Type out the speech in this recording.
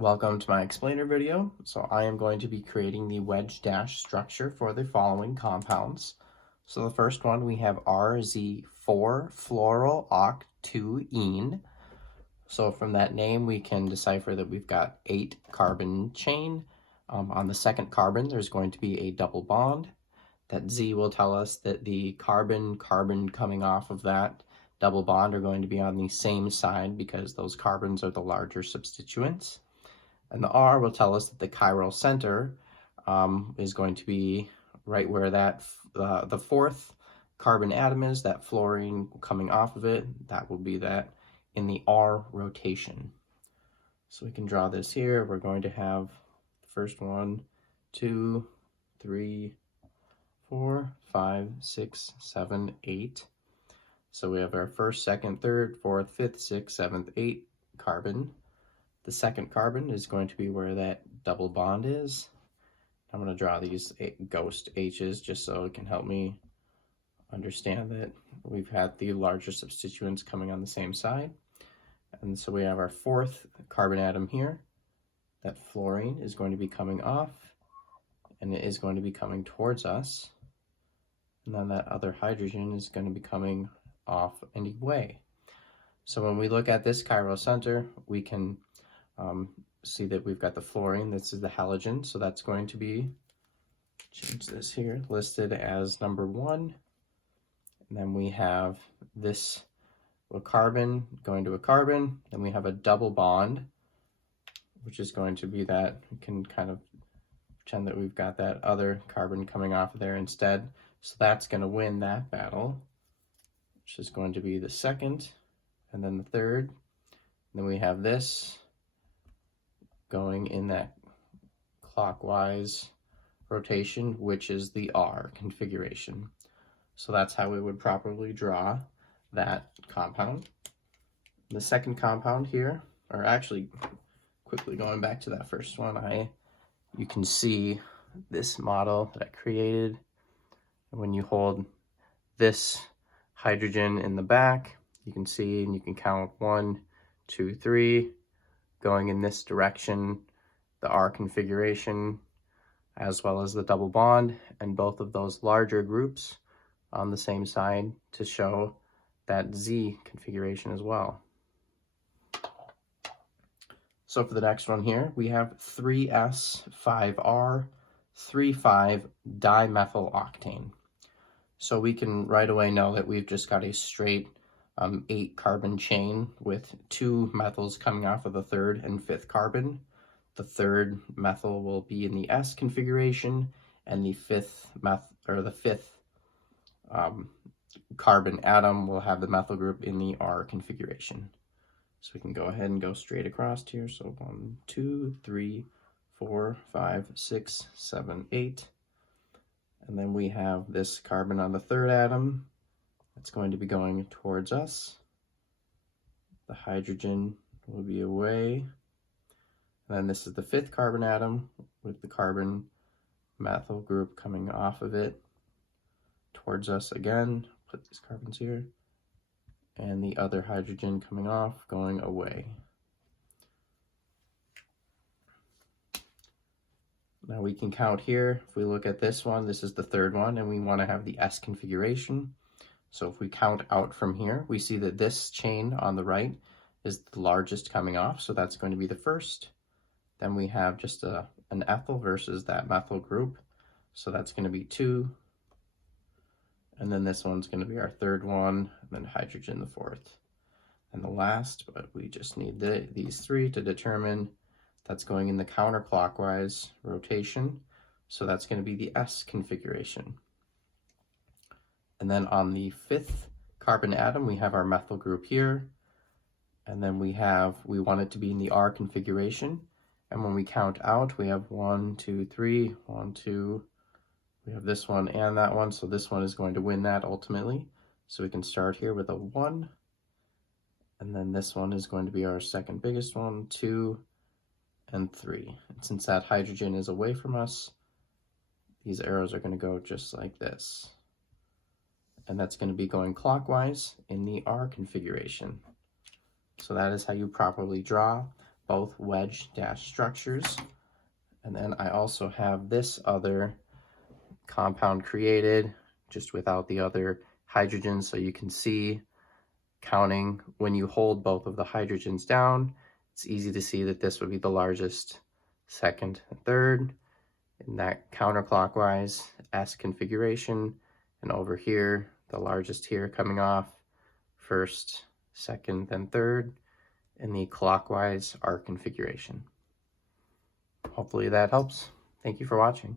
Welcome to my explainer video. So I am going to be creating the wedge-dash structure for the following compounds. So the first one, we have RZ4-fluorooctene. So from that name, we can decipher that we've got 8 carbon chain. On the second carbon, there's going to be a double bond. That Z will tell us that the carbon coming off of that double bond are going to be on the same side because those carbons are the larger substituents. And the R will tell us that the chiral center is going to be right where that the fourth carbon atom is, that fluorine coming off of it. That will be that in the R rotation. So we can draw this here. We're going to have the first 1, 2, 3, 4, 5, 6, 7, 8. So we have our first, second, third, fourth, fifth, sixth, seventh, eighth carbon. The second carbon is going to be where that double bond is. I'm going to draw these ghost H's just so it can help me understand that we've had the larger substituents coming on the same side. And so we have our fourth carbon atom here. That fluorine is going to be coming off, and it is going to be coming towards us. And then that other hydrogen is going to be coming off anyway. So when we look at this chiral center, we can see that we've got the fluorine. This is the halogen, so that's going to be, change this here, listed as number 1. And then we have this carbon going to a carbon. Then we have a double bond, which is going to be that. We can kind of pretend that we've got that other carbon coming off of there instead. So that's going to win that battle, which is going to be the second, and then the third. And then we have this going in that clockwise rotation, which is the R configuration. So that's how we would properly draw that compound. The second compound here, or actually quickly going back to that first one, you can see this model that I created. When you hold this hydrogen in the back, you can see and you can count 1, 2, 3 going in this direction, the R configuration, as well as the double bond, and both of those larger groups on the same side to show that Z configuration as well. So for the next one here, we have 3S5R 3,5-dimethyl-octane. So we can right away know that we've just got a straight 8 carbon chain with 2 methyls coming off of the third and fifth carbon. The third methyl will be in the S configuration, and the fifth carbon atom will have the methyl group in the R configuration. So we can go ahead and go straight across here. So 1, 2, 3, 4, 5, 6, 7, 8. And then we have this carbon on the third atom. It's going to be going towards us. The hydrogen will be away. And then this is the fifth carbon atom with the carbon methyl group coming off of it towards us again. Put these carbons here. And the other hydrogen coming off, going away. Now we can count here. If we look at this one, this is the third one, and we want to have the S configuration. So if we count out from here, we see that this chain on the right is the largest coming off, so that's going to be the first. Then we have just an ethyl versus that methyl group, so that's going to be 2. And then this one's going to be our third one, and then hydrogen the fourth. And the last, but we just need these 3 to determine that's going in the counterclockwise rotation, so that's going to be the S configuration. And then on the fifth carbon atom, we have our methyl group here. And then we want it to be in the R configuration. And when we count out, we have 1, 2, 3, 1, 2. We have this one and that one. So this one is going to win that ultimately. So we can start here with a 1. And then this one is going to be our second biggest one, 2, and 3. And since that hydrogen is away from us, these arrows are going to go just like this. And that's going to be going clockwise in the R configuration. So that is how you properly draw both wedge-dash structures. And then I also have this other compound created just without the other hydrogens, so you can see counting when you hold both of the hydrogens down, it's easy to see that this would be the largest, second and third, in that counterclockwise S configuration, and over here, the largest here coming off, first, second, then third, in the clockwise R configuration. Hopefully that helps. Thank you for watching.